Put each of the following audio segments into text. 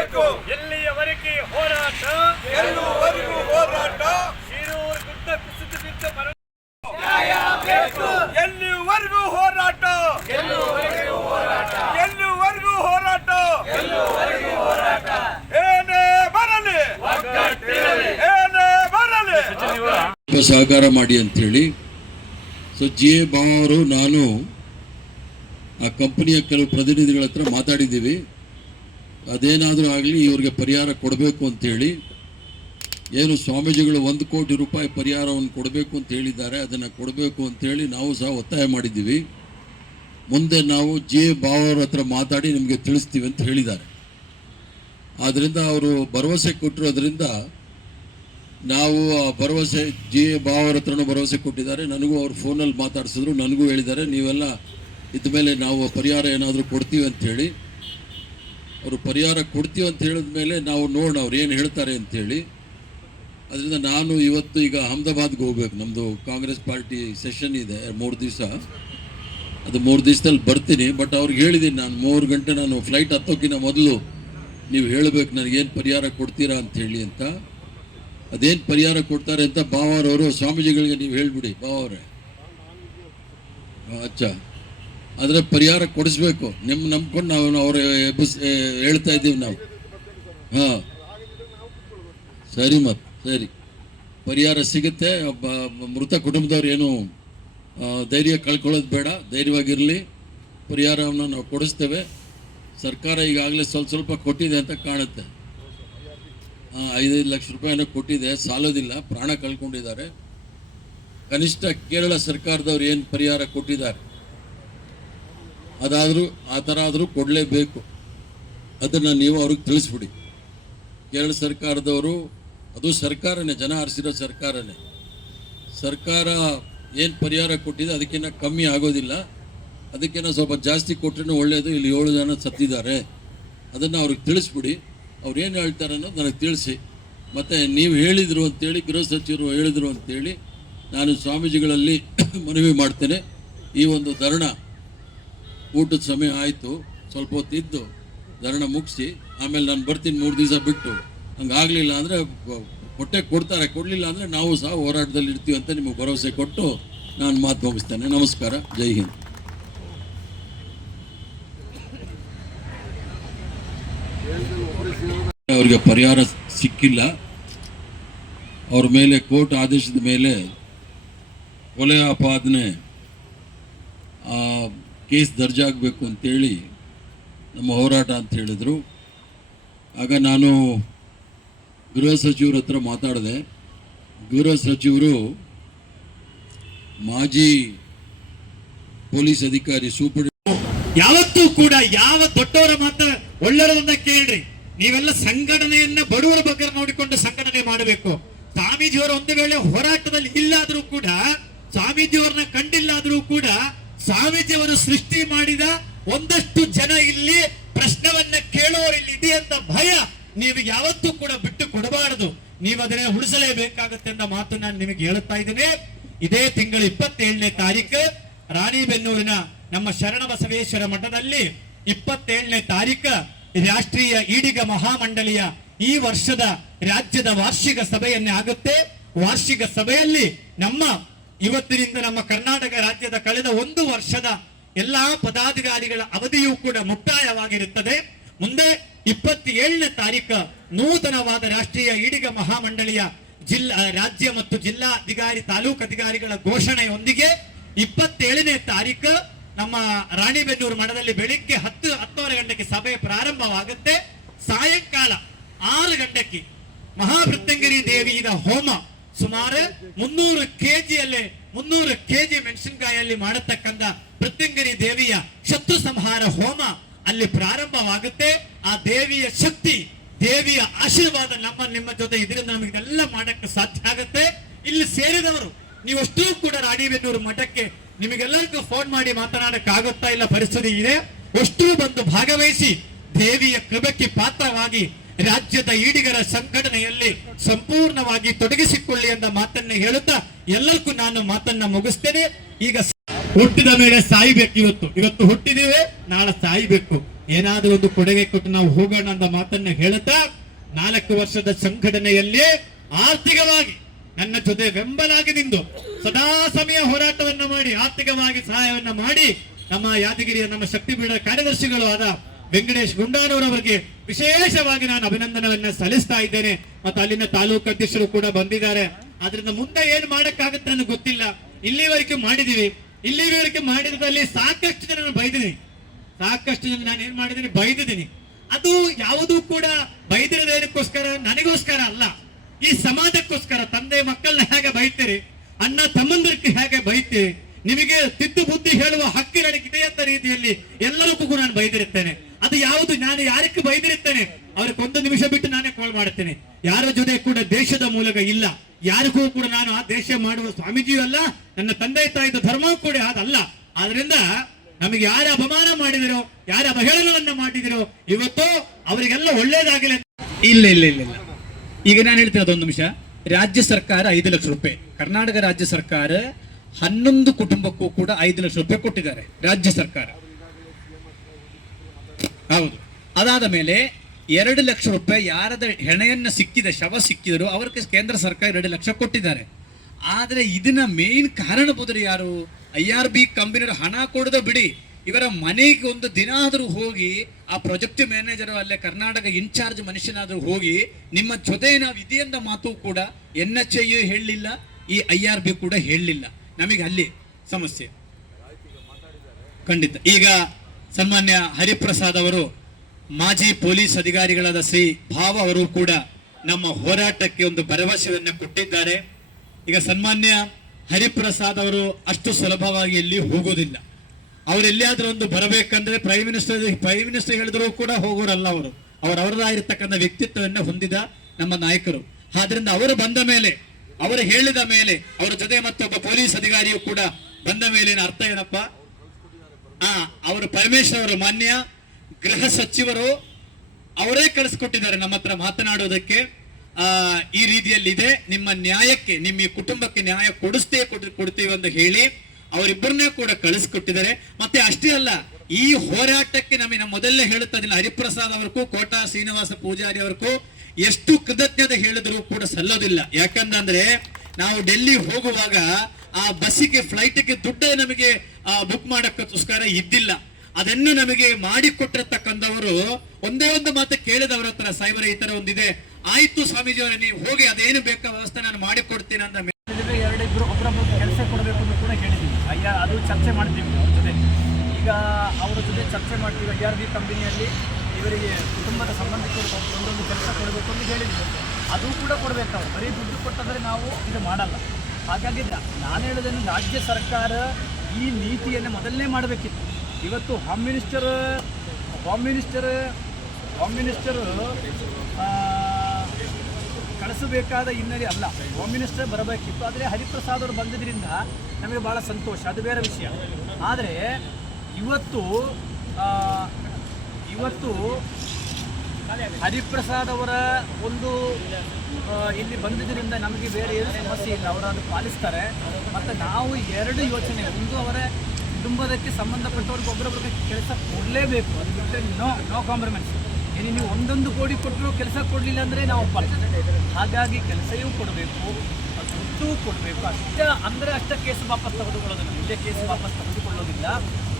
ಬೇಕು ಎಲ್ಲಿಯವರೆಗೆ ಹೋರಾಟ? ಎಲ್ಲುವರೆಗೂ ಹೋರಾಟ? ಶಿರೂರು ಗುಡ್ಡ ಕುಸಿದು ಬಿದ್ದ ಮರ ಎಲ್ಲಿವರೆಗೂ ಹೋರಾಟ? ಎಲ್ಲಿವರೆಗೂ ಹೋರಾಟ? ಏನೇ ಬರಲಿ. ಏನೇ ಬರಲಿ. ಸಹಕಾರ ಮಾಡಿ ಅಂಥೇಳಿ ಸೊ ಜಿ ಎ ಭಾವ ಅವರು ನಾನು ಆ ಕಂಪನಿಯ ಕೆಲವು ಪ್ರತಿನಿಧಿಗಳ ಹತ್ರ ಮಾತಾಡಿದ್ದೀವಿ. ಅದೇನಾದರೂ ಆಗಲಿ ಇವ್ರಿಗೆ ಪರಿಹಾರ ಕೊಡಬೇಕು ಅಂಥೇಳಿ ಏನು ಸ್ವಾಮೀಜಿಗಳು ಒಂದು ಕೋಟಿ ರೂಪಾಯಿ ಪರಿಹಾರವನ್ನು ಕೊಡಬೇಕು ಅಂತ ಹೇಳಿದ್ದಾರೆ, ಅದನ್ನು ಕೊಡಬೇಕು ಅಂಥೇಳಿ ನಾವು ಸಹ ಒತ್ತಾಯ ಮಾಡಿದ್ದೀವಿ. ಮುಂದೆ ನಾವು ಜಿ ಭಾವ ಹತ್ರ ಮಾತಾಡಿ ನಿಮಗೆ ತಿಳಿಸ್ತೀವಿ ಅಂತ ಹೇಳಿದ್ದಾರೆ. ಆದ್ದರಿಂದ ಅವರು ಭರವಸೆ ಕೊಟ್ಟಿರೋದ್ರಿಂದ ನಾವು ಆ ಭರವಸೆ, ಜಿ ಎ ಬಾವರ ಹತ್ರನೂ ಭರವಸೆ ಕೊಟ್ಟಿದ್ದಾರೆ. ನನಗೂ ಅವ್ರು ಫೋನಲ್ಲಿ ಮಾತಾಡಿಸಿದ್ರು, ನನಗೂ ಹೇಳಿದ್ದಾರೆ. ನೀವೆಲ್ಲ ಇದ್ದ ಮೇಲೆ ನಾವು ಪರಿಹಾರ ಏನಾದರೂ ಕೊಡ್ತೀವಿ ಅಂತ ಹೇಳಿ ಅವರು ಪರಿಹಾರ ಕೊಡ್ತೀವಿ ಅಂತ ಹೇಳಿದ ಮೇಲೆ ನಾವು ನೋಡೋಣ ಅವ್ರು ಏನು ಹೇಳ್ತಾರೆ ಅಂತೇಳಿ ಅದರಿಂದ ನಾನು ಇವತ್ತು ಈಗ ಅಹಮದಾಬಾದ್ಗೆ ಹೋಗ್ಬೇಕು. ನಮ್ಮದು ಕಾಂಗ್ರೆಸ್ ಪಾರ್ಟಿ ಸೆಷನ್ ಇದೆ ಮೂರು ದಿವಸ. ಅದು ಮೂರು ದಿವಸದಲ್ಲಿ ಬರ್ತೀನಿ. ಬಟ್ ಅವ್ರಿಗೆ ಹೇಳಿದ್ದೀನಿ ನಾನು ಮೂರು ಗಂಟೆ ನಾನು ಫ್ಲೈಟ್ ಹತ್ತೋಕ್ಕಿಂತ ಮೊದಲು ನೀವು ಹೇಳಬೇಕು ನನಗೇನು ಪರಿಹಾರ ಕೊಡ್ತೀರಾ ಅಂತ ಹೇಳಿ ಅಂತ. ಅದೇನು ಪರಿಹಾರ ಕೊಡ್ತಾರೆ ಅಂತ ಬಾವರವರು ಸ್ವಾಮೀಜಿಗಳಿಗೆ ನೀವು ಹೇಳಿಬಿಡಿ. ಬಾವರೇ ಅಚ್ಚ. ಆದರೆ ಪರಿಹಾರ ಕೊಡಿಸ್ಬೇಕು. ನಿಮ್ಮ ನಂಬ್ಕೊಂಡು ನಾವು ಅವ್ರ ಎಬ್ಬಿಸ್ ಹೇಳ್ತಾ ಇದ್ದೀವಿ ನಾವು. ಹಾಂ. ಸರಿ ಮತ್ತೆ ಸರಿ. ಪರಿಹಾರ ಸಿಗುತ್ತೆ. ಒಬ್ಬ ಮೃತ ಕುಟುಂಬದವ್ರು ಏನು ಧೈರ್ಯ ಕಳ್ಕೊಳ್ಳೋದು ಬೇಡ. ಧೈರ್ಯವಾಗಿರಲಿ. ಪರಿಹಾರವನ್ನು ನಾವು ಕೊಡಿಸ್ತೇವೆ. ಸರ್ಕಾರ ಈಗಾಗಲೇ ಸ್ವಲ್ಪ ಸ್ವಲ್ಪ ಕೊಟ್ಟಿದೆ ಅಂತ ಕಾಣುತ್ತೆ. ಹಾಂ, ಐದೈದು ಲಕ್ಷ ರೂಪಾಯಿನ ಕೊಟ್ಟಿದೆ. ಸಾಲೋದಿಲ್ಲ. ಪ್ರಾಣ ಕಳ್ಕೊಂಡಿದ್ದಾರೆ. ಕನಿಷ್ಠ ಕೇರಳ ಸರ್ಕಾರದವ್ರು ಏನು ಪರಿಹಾರ ಕೊಟ್ಟಿದ್ದಾರೆ? ಅದಾದರೂ ಆ ಥರ ಆದರೂ ಕೊಡಲೇಬೇಕು. ಅದನ್ನು ನೀವು ಅವ್ರಿಗೆ ತಿಳಿಸ್ಬಿಡಿ. ಕೇರಳ ಸರ್ಕಾರದವರು, ಅದು ಸರ್ಕಾರನೇ, ಜನ ಆರಿಸಿರೋ ಸರ್ಕಾರನೇ. ಸರ್ಕಾರ ಏನು ಪರಿಹಾರ ಕೊಟ್ಟಿದೆ ಅದಕ್ಕಿಂತ ಕಮ್ಮಿ ಆಗೋದಿಲ್ಲ. ಅದಕ್ಕಿಂತ ಸ್ವಲ್ಪ ಜಾಸ್ತಿ ಕೊಟ್ಟರೆ ಒಳ್ಳೆಯದು ಇಲ್ಲಿ ಏಳು ಜನ ಸತ್ತಿದ್ದಾರೆ. ಅದನ್ನು ಅವ್ರಿಗೆ ತಿಳಿಸ್ಬಿಡಿ. ಅವ್ರು ಏನು ಹೇಳ್ತಾರೆ ಅನ್ನೋದು ನನಗೆ ತಿಳಿಸಿ. ಮತ್ತು ನೀವು ಹೇಳಿದರು ಅಂತೇಳಿ, ಗೃಹ ಸಚಿವರು ಹೇಳಿದರು ಅಂತೇಳಿ, ನಾನು ಸ್ವಾಮೀಜಿಗಳಲ್ಲಿ ಮನವಿ ಮಾಡ್ತೇನೆ. ಈ ಒಂದು ಧರಣ ಊಟದ ಸಮಯ ಆಯಿತು ಸ್ವಲ್ಪ ಹೊತ್ತು ಇದ್ದು ಧರಣ ಮುಗಿಸಿ ಆಮೇಲೆ ನಾನು ಬರ್ತೀನಿ ಮೂರು ದಿವಸ ಬಿಟ್ಟು. ಹಂಗಾಗಲಿಲ್ಲ ಅಂದರೆ ಹೊಟ್ಟೆ ಕೊಡ್ತಾರೆ ಕೊಡಲಿಲ್ಲ ಅಂದರೆ ನಾವು ಸಹ ಹೋರಾಟದಲ್ಲಿ ಇರ್ತೀವಿ ಅಂತ ನಿಮಗೆ ಭರವಸೆ ಕೊಟ್ಟು ನಾನು ಮಾತು ಮುಗಿಸ್ತೇನೆ. ನಮಸ್ಕಾರ ಜೈ ಹಿಂದ್. ಅವರಿಗೆ ಪರಿಹಾರ ಸಿಕ್ಕಿಲ್ಲ. ಅವ್ರ ಮೇಲೆ ಕೋರ್ಟ್ ಆದೇಶದ ಮೇಲೆ ಕೊಲೆ ಆಪಾದನೆ ಆ, ಕೇಸ್ ದರ್ಜಾಗಬೇಕು ಅಂತೇಳಿ ನಮ್ಮ ಹೋರಾಟ ಅಂತ ಹೇಳಿದರು. ಆಗ ನಾನು ಗೃಹ ಸಚಿವರ ಹತ್ರ ಮಾತಾಡಿದೆ. ಗೃಹ ಸಚಿವರು ಮಾಜಿ ಪೊಲೀಸ್ ಅಧಿಕಾರಿ ಸೂಪರ್ ಯಾವತ್ತೂ ಕೂಡ ಯಾವ ದೊಡ್ಡವರ ಮಾತ್ರ ಒಳ್ಳೆಯದನ್ನ ಕೇಳ್ರಿ. ನೀವೆಲ್ಲ ಸಂಘಟನೆಯನ್ನ ಬಡವರ ಬಗ್ಗೆ ನೋಡಿಕೊಂಡು ಸಂಘಟನೆ ಮಾಡಬೇಕು. ಸ್ವಾಮೀಜಿಯವರು ಒಂದು ವೇಳೆ ಹೋರಾಟದಲ್ಲಿ ಇಲ್ಲಾದ್ರೂ ಕೂಡ, ಸ್ವಾಮೀಜಿಯವರನ್ನ ಕಂಡಿಲ್ಲಾದ್ರೂ ಕೂಡ ಸ್ವಾಮೀಜಿಯವರು ಸೃಷ್ಟಿ ಮಾಡಿದ ಒಂದಷ್ಟು ಜನ ಇಲ್ಲಿ ಪ್ರಶ್ನವನ್ನ ಕೇಳೋರು ಇಲ್ಲಿ ಇದೆ ಅಂತ ಭಯ ನೀವು ಯಾವತ್ತೂ ಕೂಡ ಬಿಟ್ಟು ಕೊಡಬಾರದು. ನೀವು ಅದನ್ನ ಉಳಿಸಲೇಬೇಕಾಗತ್ತೆ ಅಂತ ಮಾತು ನಾನು ನಿಮಗೆ ಹೇಳುತ್ತಾ ಇದ್ದೇನೆ. ಇದೇ ತಿಂಗಳ ಇಪ್ಪತ್ತೇಳನೇ ತಾರೀಕು, ರಾಣಿಬೆನ್ನೂರಿನ ನಮ್ಮ ಶರಣ ಬಸವೇಶ್ವರ ಮಠದಲ್ಲಿ ಇಪ್ಪತ್ತೇಳನೇ ತಾರೀಕು ರಾಷ್ಟ್ರೀಯ ಈಡಿಗ ಮಹಾಮಂಡಳಿಯ ಈ ವರ್ಷದ ರಾಜ್ಯದ ವಾರ್ಷಿಕ ಸಭೆಯನ್ನೇ ಆಗುತ್ತೆ. ವಾರ್ಷಿಕ ಸಭೆಯಲ್ಲಿ ನಮ್ಮ ಇವತ್ತಿನಿಂದ ನಮ್ಮ ಕರ್ನಾಟಕ ರಾಜ್ಯದ ಕಳೆದ ಒಂದು ವರ್ಷದ ಎಲ್ಲಾ ಪದಾಧಿಕಾರಿಗಳ ಅವಧಿಯೂ ಕೂಡ ಮುಕ್ತಾಯವಾಗಿರುತ್ತದೆ. ಮುಂದೆ ಇಪ್ಪತ್ತೇಳನೇ ತಾರೀಕು ನೂತನವಾದ ರಾಷ್ಟ್ರೀಯ ಈಡಿಗ ಮಹಾಮಂಡಳಿಯ ಜಿಲ್ಲಾ, ರಾಜ್ಯ ಮತ್ತು ಜಿಲ್ಲಾ ಅಧಿಕಾರಿ ತಾಲೂಕು ಅಧಿಕಾರಿಗಳ ಘೋಷಣೆಯೊಂದಿಗೆ ಇಪ್ಪತ್ತೇಳನೇ ತಾರೀಕು ನಮ್ಮ ರಾಣಿಬೆನ್ನೂರು ಮಠದಲ್ಲಿ ಬೆಳಿಗ್ಗೆ ಹತ್ತು, ಹತ್ತುವರೆ ಗಂಟೆಗೆ ಸಭೆ ಪ್ರಾರಂಭವಾಗುತ್ತೆ. ಸಾಯಂಕಾಲ ಆರು ಗಂಟೆಗೆ ಮಹಾಭೃತ್ಯಂಗಿರಿ ದೇವಿಯ ಹೋಮ ಸುಮಾರು ಮುನ್ನೂರು ಕೆಜಿಯಲ್ಲಿ, ಮುನ್ನೂರು ಕೆಜಿ ಮೆಣಸಿನಕಾಯಲ್ಲಿ ಮಾಡತಕ್ಕಂತ ಪ್ರತ್ಯಂಗರಿ ದೇವಿಯ ಶತ್ರು ಸಂಹಾರ ಹೋಮ ಅಲ್ಲಿ ಪ್ರಾರಂಭವಾಗುತ್ತೆ. ಆ ದೇವಿಯ ಶಕ್ತಿ, ದೇವಿಯ ಆಶೀರ್ವಾದ ನಮ್ಮ, ನಿಮ್ಮ ಜೊತೆ ಇದರಿಂದ ನಮಗೆ ಇದೆಲ್ಲ ಮಾಡಕ್ಕೆ ಸಾಧ್ಯ ಆಗುತ್ತೆ. ಇಲ್ಲಿ ಸೇರಿದವರು, ನೀವಷ್ಟೂ ಕೂಡ ರಾಣಿಬೆನ್ನೂರು ಮಠಕ್ಕೆ ನಿಮಗೆಲ್ಲರಿಗೂ ಫೋನ್ ಮಾಡಿ ಮಾತನಾಡಕ್ ಆಗುತ್ತಾ ಇಲ್ಲ ಪರಿಸ್ಥಿತಿ ಇದೆ. ಅಷ್ಟೂ ಬಂದು ಭಾಗವಹಿಸಿ ದೇವಿಯ ಕೃಪಕ್ಕೆ ಪಾತ್ರವಾಗಿ ರಾಜ್ಯದ ಈಡಿಗರ ಸಂಘಟನೆಯಲ್ಲಿ ಸಂಪೂರ್ಣವಾಗಿ ತೊಡಗಿಸಿಕೊಳ್ಳಿ ಎಂದ ಮಾತನ್ನ ಹೇಳುತ್ತಾ ಎಲ್ಲರಿಗೂ ನಾನು ಮಾತನ್ನ ಮುಗಿಸ್ತೇನೆ. ಈಗ ಹುಟ್ಟಿದ ಮೇಲೆ ಸಾಯ್ಬೇಕು ಇವತ್ತು. ಇವತ್ತು ಹುಟ್ಟಿದೀವಿ, ನಾಳೆ ಸಾಯ್ಬೇಕು. ಏನಾದ್ರೂ ಒಂದು ಕೊಡುಗೆ ಕೊಟ್ಟು ನಾವು ಹೋಗೋಣ ಅಂತ ಮಾತನ್ನ ಹೇಳುತ್ತಾ ನಾಲ್ಕು ವರ್ಷದ ಸಂಘಟನೆಯಲ್ಲಿ ಆರ್ಥಿಕವಾಗಿ ನನ್ನ ಜೊತೆ ಬೆಂಬಲಾಗಿ ನಿಂದು. ಸದಾ ಸಮಯ ಹೋರಾಟವನ್ನ ಮಾಡಿ, ಆರ್ಥಿಕವಾಗಿ ಸಹಾಯವನ್ನ ಮಾಡಿ. ನಮ್ಮ ಯಾದಗಿರಿಯ ನಮ್ಮ ಶಕ್ತಿ ಪೀಠ ಕಾರ್ಯದರ್ಶಿಗಳು ಆದ ವೆಂಕಟೇಶ್ ಗುಂಡಾನವರವರಿಗೆ ವಿಶೇಷವಾಗಿ ನಾನು ಅಭಿನಂದನವನ್ನ ಸಲ್ಲಿಸ್ತಾ ಇದ್ದೇನೆ. ಮತ್ತು ಅಲ್ಲಿನ ತಾಲೂಕು ಅಧ್ಯಕ್ಷರು ಕೂಡ ಬಂದಿದ್ದಾರೆ. ಅದರಿಂದ ಮುಂದೆ ಏನ್ ಮಾಡಕ್ಕಾಗತ್ತೆ ನನಗೆ ಗೊತ್ತಿಲ್ಲ. ಇಲ್ಲಿವರೆಗೆ ಮಾಡಿದೀವಿ ಇಲ್ಲಿವರೆಗೆ ಮಾಡಿದ್ರಲ್ಲಿ ಸಾಕಷ್ಟು ಜನ ಬೈದಿದ್ದೀನಿ. ಸಾಕಷ್ಟು ಜನ ನಾನು ಏನ್ ಮಾಡಿದ್ದೀನಿ? ಬೈದಿದ್ದೀನಿ. ಅದು ಯಾವುದೂ ಕೂಡ ಬೈದಿರೋದೇನಕ್ಕೋಸ್ಕರ ನನಗೋಸ್ಕರ ಅಲ್ಲ. ಈ ಸಮಾಜಕ್ಕೋಸ್ಕರ. ತಂದೆ ಮಕ್ಕಳನ್ನ ಹೇಗೆ ಬೈತೀರಿ? ಅಣ್ಣ ತಮ್ಮಂದಿರಕ್ಕೆ ಹೇಗೆ ಬೈತೀರಿ? ನಿಮಗೆ ತಿದ್ದು ಬುದ್ಧಿ ಹೇಳುವ ಹಕ್ಕಿ ನನಗಿದೆ ಅಂತ ರೀತಿಯಲ್ಲಿ ಎಲ್ಲರಿಗೂ ನಾನು ಬೈದಿರುತ್ತೇನೆ. ಅದು ಯಾವುದು? ನಾನು ಯಾರಕ್ಕೆ ಬೈದಿರುತ್ತೇನೆ? ಅವ್ರಿಗೆ ಒಂದು ನಿಮಿಷ ಬಿಟ್ಟು ನಾನೇ ಕಾಲ್ ಮಾಡ್ತೇನೆ. ಯಾರ ಜೊತೆ ಕೂಡ ದೇಶದ ಮೂಲಕ ಇಲ್ಲ. ಯಾರಿಗೂ ಕೂಡ ನಾನು ಆ ದೇಶ ಮಾಡುವ ಸ್ವಾಮೀಜಿಯೂ ಅಲ್ಲ, ನನ್ನ ತಂದೆ ತಾಯಿದ ಧರ್ಮವೂ ಕೂಡ ಅದಲ್ಲ ಆದ್ರಿಂದ ನಮಗೆ ಯಾರ ಅಪಮಾನ ಮಾಡಿದಿರೋ, ಯಾರ ಅವಹೇಳನವನ್ನ ಮಾಡಿದಿರೋ, ಇವತ್ತು ಅವರಿಗೆಲ್ಲ ಒಳ್ಳೇದಾಗಲಿ ಇಲ್ಲ ಇಲ್ಲ ಇಲ್ಲ ಇಲ್ಲ. ಈಗ ನಾನು ಹೇಳ್ತೀನಿ ಅದೊಂದು ನಿಮಿಷ. ರಾಜ್ಯ ಸರ್ಕಾರ ಐದು ಲಕ್ಷ ರೂಪಾಯಿ. ಕರ್ನಾಟಕ ರಾಜ್ಯ ಸರ್ಕಾರ ಹನ್ನೊಂದು ಕುಟುಂಬಕ್ಕೂ ಕೂಡ ಐದು ಲಕ್ಷ ರೂಪಾಯಿ ಕೊಟ್ಟಿದ್ದಾರೆ. ರಾಜ್ಯ ಸರ್ಕಾರ. ಹೌದು. ಅದಾದ ಮೇಲೆ ಎರಡು ಲಕ್ಷ ರೂಪಾಯಿ ಯಾರದ ಹೆಣೆಯನ್ನು ಸಿಕ್ಕಿದ, ಶವ ಸಿಕ್ಕಿದ್ರು ಅವ್ರಿಗೆ ಕೇಂದ್ರ ಸರ್ಕಾರ ಎರಡು ಲಕ್ಷ ಕೊಟ್ಟಿದ್ದಾರೆ. ಆದರೆ ಇದನ್ನ ಮೇನ್ ಕಾರಣಬೋದರು ಯಾರು? ಐ ಆರ್ ಬಿ ಕಂಪನಿಯವರು ಹಣ ಕೊಡದ ಬಿಡಿ. ಇವರ ಮನೆಗೆ ಒಂದು ದಿನ ಆದರೂ ಹೋಗಿ ಆ ಪ್ರಾಜೆಕ್ಟ್ ಮ್ಯಾನೇಜರ್ ಅಲ್ಲೇ ಕರ್ನಾಟಕ ಇನ್ಚಾರ್ಜ್ ಮನುಷ್ಯನಾದರೂ ಹೋಗಿ ನಿಮ್ಮ ಜೊತೆ ನಾವು ಇದೆಯಿಂದ ಮಾತು ಕೂಡ ಎನ್ ಎಚ್ ಐ ಹೇಳಲಿಲ್ಲ, ಈ ಐ ಆರ್ ಬಿ ಕೂಡ ಹೇಳಲಿಲ್ಲ. ನಮಗೆ ಅಲ್ಲಿ ಸಮಸ್ಯೆ. ಖಂಡಿತ. ಈಗ ಸನ್ಮಾನ್ಯ ಹರಿಪ್ರಸಾದ್ ಅವರು, ಮಾಜಿ ಪೊಲೀಸ್ ಅಧಿಕಾರಿಗಳಾದ ಶ್ರೀ ಭಾವ ಅವರು ಕೂಡ ನಮ್ಮ ಹೋರಾಟಕ್ಕೆ ಒಂದು ಭರವಸೆಯನ್ನು ಕೊಟ್ಟಿದ್ದಾರೆ. ಈಗ ಸನ್ಮಾನ್ಯ ಹರಿಪ್ರಸಾದ್ ಅವರು ಅಷ್ಟು ಸುಲಭವಾಗಿ ಎಲ್ಲಿ ಹೋಗೋದಿಲ್ಲ. ಅವ್ರು ಎಲ್ಲಿಯಾದ್ರೂ ಒಂದು ಬರಬೇಕಂದ್ರೆ ಪ್ರೈಮ್ ಮಿನಿಸ್ಟರ್ ಪ್ರೈಮ್ ಮಿನಿಸ್ಟರ್ ಹೇಳಿದ್ರು ಕೂಡ ಹೋಗೋರಲ್ಲ ಅವರು. ಅವರವರದಾಗಿರ್ತಕ್ಕಂಥ ವ್ಯಕ್ತಿತ್ವವನ್ನು ಹೊಂದಿದ ನಮ್ಮ ನಾಯಕರು. ಆದ್ರಿಂದ ಅವರು ಬಂದ ಮೇಲೆ, ಅವರು ಹೇಳಿದ ಮೇಲೆ, ಅವರ ಜೊತೆ ಮತ್ತೊಬ್ಬ ಪೊಲೀಸ್ ಅಧಿಕಾರಿಯು ಕೂಡ ಬಂದ ಮೇಲೆ ಅರ್ಥ ಏನಪ್ಪ? ಅವರು ಪರಮೇಶ್ವರ್ ಅವರು ಮಾನ್ಯ ಗೃಹ ಸಚಿವರು, ಅವರೇ ಕಳಿಸ್ಕೊಟ್ಟಿದ್ದಾರೆ ನಮ್ಮ ಹತ್ರ ಆ, ಈ ರೀತಿಯಲ್ಲಿದೆ. ನಿಮ್ಮ ನ್ಯಾಯಕ್ಕೆ, ನಿಮ್ಮ ಕುಟುಂಬಕ್ಕೆ ನ್ಯಾಯ ಕೊಡಿಸ್ತೇ ಕೊಡ್- ಕೊಡ್ತೀವಿ ಅಂತ ಹೇಳಿ ಅವರಿಬ್ಬರನ್ನೇ ಕೂಡ ಕಳಿಸ್ಕೊಟ್ಟಿದ್ದಾರೆ. ಮತ್ತೆ ಅಷ್ಟೇ ಅಲ್ಲ, ಈ ಹೋರಾಟಕ್ಕೆ ನಮಗೆ ಮೊದಲೇ ಹೇಳುತ್ತಾ ಹರಿಪ್ರಸಾದ್ ಅವರಿಗೂ, ಕೋಟಾ ಶ್ರೀನಿವಾಸ ಪೂಜಾರಿ ಅವ್ರಿಗೂ ಎಷ್ಟು ಕೃತಜ್ಞತೆ ಹೇಳಿದ್ರು ಕೂಡ ಸಲ್ಲೋದಿಲ್ಲ. ಯಾಕಂದ್ರೆ ನಾವು ಡೆಲ್ಲಿ ಹೋಗುವಾಗ ಆ ಬಸ್ಸಿಗೆ ಫ್ಲೈಟ್ಗೆ ದುಡ್ಡೇ ನಮಗೆ ಬುಕ್ ಮಾಡಕ್ಕೋಸ್ಕರ ಇದ್ದಿಲ್ಲ. ಅದನ್ನು ನಮಗೆ ಮಾಡಿಕೊಟ್ಟಿರತಕ್ಕಂಥವರು ಒಂದೇ ಒಂದು ಮಾತು ಕೇಳಿದವರ ಹತ್ರ, ಸಾಹೇಬರ, ಈ ತರ ಒಂದಿದೆ. ಆಯ್ತು ಸ್ವಾಮೀಜಿ ಅವರೇ ನೀವು ಹೋಗಿ ಅದೇನು ಬೇಕಾ ವ್ಯವಸ್ಥೆ ನಾನು ಮಾಡಿಕೊಡ್ತೀನಿ ಅಂತ ಮೇಲೆ ಎರಡಿಬ್ಬರು ಎರಡು ಇಬ್ಬರು ಒಬ್ಬರೊಬ್ಬರು ಕೆಲಸ ಕೊಡಬೇಕು ಅಂತ ಕೂಡ ಹೇಳಿದ್ದೀವಿ ಅಯ್ಯ, ಅದು ಚರ್ಚೆ ಮಾಡ್ತೀವಿ ಅವ್ರ ಜೊತೆ. ಈಗ ಅವರ ಜೊತೆ ಚರ್ಚೆ ಮಾಡ್ತೀವಿ ಐ ಆರ್ ಬಿ ಕಂಪನಿಯಲ್ಲಿ. ಇವರಿಗೆ ಕುಟುಂಬದ ಸಂಬಂಧಿಕರು ಒಂದೊಂದು ಕೆಲಸ ಕೊಡಬೇಕು ಅಂತ ಹೇಳಿದ್ವಿ ಅದು ಕೂಡ ಕೊಡಬೇಕು ಅವ್ರು. ಬರೀ ದುಡ್ಡು ಕೊಟ್ಟಂದರೆ ನಾವು ಇದು ಮಾಡಲ್ಲ. ಹಾಗಾಗಿ ನಾನು ಹೇಳೋದೇನು, ರಾಜ್ಯ ಸರ್ಕಾರ ಈ ನೀತಿಯನ್ನು ಮೊದಲನೇ ಮಾಡಬೇಕಿತ್ತು. ಇವತ್ತು home minister home minister home minister ಕಳಿಸಬೇಕಾದ ಹಿನ್ನೆಲೆ ಅಲ್ಲ. ಹೋಮ್ ಮಿನಿಸ್ಟರ್ ಬರಬೇಕಿತ್ತು. ಆದರೆ ಹರಿಪ್ರಸಾದ್ ಅವರು ಬಂದಿದ್ದರಿಂದ ನಮಗೆ ಭಾಳ ಸಂತೋಷ. ಅದು ಬೇರೆ ವಿಷಯ. ಆದರೆ ಇವತ್ತು ಇವತ್ತು ಹರಿಪ್ರಸಾದ್ ಅವರ ಒಂದು ಇಲ್ಲಿ ಬಂದಿದ್ದರಿಂದ ನಮಗೆ ಬೇರೆ ಏನು ಸಮಸ್ಯೆ ಇಲ್ಲ. ಅವರು ಅದು ಪಾಲಿಸ್ತಾರೆ. ಮತ್ತು ನಾವು ಎರಡು ಯೋಚನೆ. ಒಂದು ಅವರ ಕುಟುಂಬದಕ್ಕೆ ಸಂಬಂಧಪಟ್ಟವ್ರಿಗೆ ಒಬ್ಬರೊಬ್ಬರಿಗೆ ಕೆಲಸ ಕೊಡಲೇಬೇಕು. ಅದು ಬಿಟ್ಟರೆ ನೋ ನೋ ಕಾಂಪ್ರಮೈಸ್ ಏನು ನೀವು ಒಂದೊಂದು ಕೋಟಿ ಕೊಟ್ಟರು ಕೆಲಸ ಕೊಡಲಿಲ್ಲ ಅಂದರೆ ನಾವು ಒಪ್ಪಲ್ಲ ಹಾಗಾಗಿ ಕೆಲಸವೂ ಕೊಡಬೇಕು ದುಡ್ಡು ಕೊಡಬೇಕು. ಅಷ್ಟ ಅಂದರೆ ಅಷ್ಟ ಕೇಸ್ ವಾಪಸ್ ತೆಗೆದುಕೊಳ್ಳೋದಿಲ್ಲ ಇಲ್ಲೇ ಕೇಸ್ ವಾಪಸ್ ತೆಗೆದುಕೊಳ್ಳೋದಿಲ್ಲ.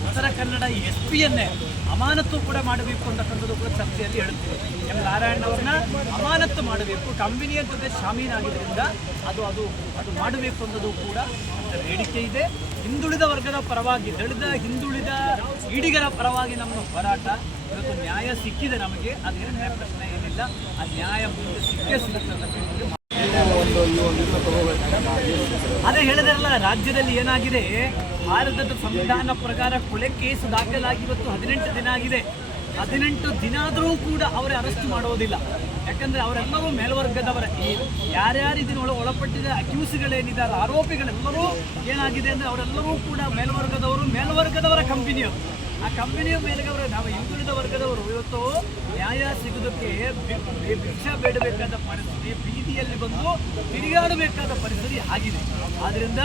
ಉತ್ತರ ಕನ್ನಡ ಎಸ್ ಪಿಯನ್ನೇ ಅಮಾನತು ಕೂಡ ಮಾಡಬೇಕು ಅಂತಕ್ಕಂಥದ್ದು ಕೂಡ ಚರ್ಚೆಯಲ್ಲಿ ಹೇಳುತ್ತೇವೆ ಎಂ. ನಾರಾಯಣ ಅವ್ರನ್ನ ಅಮಾನತು ಮಾಡಬೇಕು ಕಂಪನಿಯ ಜೊತೆ ಶಾಮೀನಾಗಿದ್ದರಿಂದ ಅದು ಅದು ಅದು ಮಾಡಬೇಕು ಅನ್ನೋದು ಕೂಡ ಬೇಡಿಕೆ ಇದೆ. ಹಿಂದುಳಿದ ವರ್ಗದ ಪರವಾಗಿ ದಳಿದ ಹಿಂದುಳಿದ ಈಡಿಗರ ಪರವಾಗಿ ನಮ್ಮ ಹೋರಾಟ ಇವತ್ತು ನ್ಯಾಯ ಸಿಕ್ಕಿದೆ ನಮಗೆ. ಅದೇನೇ ಪ್ರಶ್ನೆ ಏನಿಲ್ಲ. ಆ ನ್ಯಾಯ ಮುಂದೆ ಸಿಕ್ಕೇ ಸಿಗುತ್ತೆ ಅದೇ ಹೇಳಿದ್ರಲ್ಲ, ರಾಜ್ಯದಲ್ಲಿ ಏನಾಗಿದೆ? ಭಾರತದ ಸಂವಿಧಾನ ಪ್ರಕಾರ ಕೊಲೆ ಕೇಸು ದಾಖಲಾಗಿ ಇವತ್ತು ಹದಿನೆಂಟು ದಿನ ಆಗಿದೆ. ಹದಿನೆಂಟು ದಿನ ಆದರೂ ಕೂಡ ಅವರೇ ಅರೆಸ್ಟ್ ಮಾಡೋದಿಲ್ಲ. ಯಾಕಂದ್ರೆ ಅವರೆಲ್ಲರೂ ಮೇಲ್ವರ್ಗದವರ. ಯಾರ್ಯಾರು ಇದನ್ನ ಒಳಪಟ್ಟಿದ, ಅಕ್ಯೂಸ್ಗಳೇನಿದ್ದಾರೆ, ಆರೋಪಿಗಳೆಲ್ಲರೂ ಏನಾಗಿದೆ ಅಂದರೆ ಅವರೆಲ್ಲರೂ ಕೂಡ ಮೇಲ್ವರ್ಗದವರು, ಮೇಲ್ವರ್ಗದವರ ಕಂಪನಿಯವರು ಆ ಕಂಪನಿಯ ಮೇಲೆ ಅವರು, ನಾವು ಹಿಂದುಳಿದ ವರ್ಗದವರು. ಇವತ್ತು ನ್ಯಾಯ ಬಿ- ಭಿಕ್ಷೆ ಬೇಡಬೇಕಾದ ಪರಿಸ್ಥಿತಿ, ಬೀದಿಯಲ್ಲಿ ಬಂದು ತಿರುಗಾಡಬೇಕಾದ ಪರಿಸ್ಥಿತಿ ಆಗಿದೆ. ಆದ್ರಿಂದ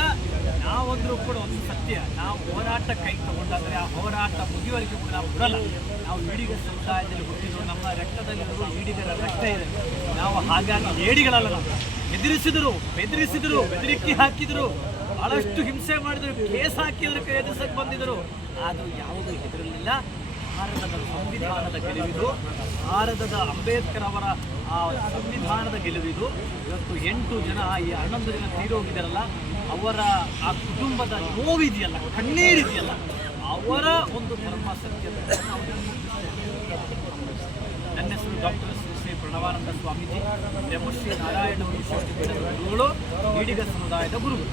ನಾವಂದ್ರೂ ಕೂಡ ಒಂದು ಸತ್ಯ, ನಾವು ಹೋರಾಟ ಕೈ ತಗೊಂಡಾದ್ರೆ ಆ ಹೋರಾಟ ಮುಗಿಯುವವರೆಗೂ ಕೂಡ ನಾವು ಬಿಡಲ್ಲ ನಾವು ಈಡಿಗ ಸಮುದಾಯದಲ್ಲಿ ಹುಟ್ಟಿದ್ರು, ನಮ್ಮ ರಕ್ತದಲ್ಲಿರುವ ಈಡಿಗರ ರಕ್ತ ಇದೆ. ನಾವು ಹಾಗಾಗಿ ಏಡಿಗಳಲ್ಲ ನಾವು. ಎದುರಿಸಿದ್ರು ಬೆದರಿಸಿದರು ಬೆದರಿಕೆ ಹಾಕಿದರು. ಬಹಳಷ್ಟು ಹಿಂಸೆ ಮಾಡಿದರು, ಕೇಸ್ ಹಾಕಿದ್ರು ಎದುರಿಸಕ್ಕೆ ಬಂದಿದ್ರು. ಆದರೂ ಯಾವುದೂ ಹೆದರಲಿಲ್ಲ. ಭಾರತದ ಸಂವಿಧಾನದ ಗೆಲುವಿದು, ಭಾರತದ ಅಂಬೇಡ್ಕರ್ ಅವರ ಆ ಸಂವಿಧಾನದ ಗೆಲುವಿದು, ಇವತ್ತು ಎಂಟು ಜನ ಈ ಹನ್ನೊಂದು ಜನ ತೀರೋಗಿದ್ದಾರಲ್ಲ, ಅವರ ಆ ಕುಟುಂಬದ ನೋವಿದೆಯಲ್ಲ, ಕಣ್ಣೀರಿದೆಯಲ್ಲ, ಅವರ ಒಂದು ಧರ್ಮ ಸತ್ಯದ ನನ್ನ ಹೆಸರು ಡಾಕ್ಟರ್ ಶ್ರೀ ಶ್ರೀ ಪ್ರಣವಾನಂದ ಸ್ವಾಮೀಜಿ ಬ್ರಹ್ಮಶ್ರೀ ನಾರಾಯಣ ಗುರುಗಳು ಈಡಿಗ ಸಮುದಾಯದ ಗುರುಗಳು.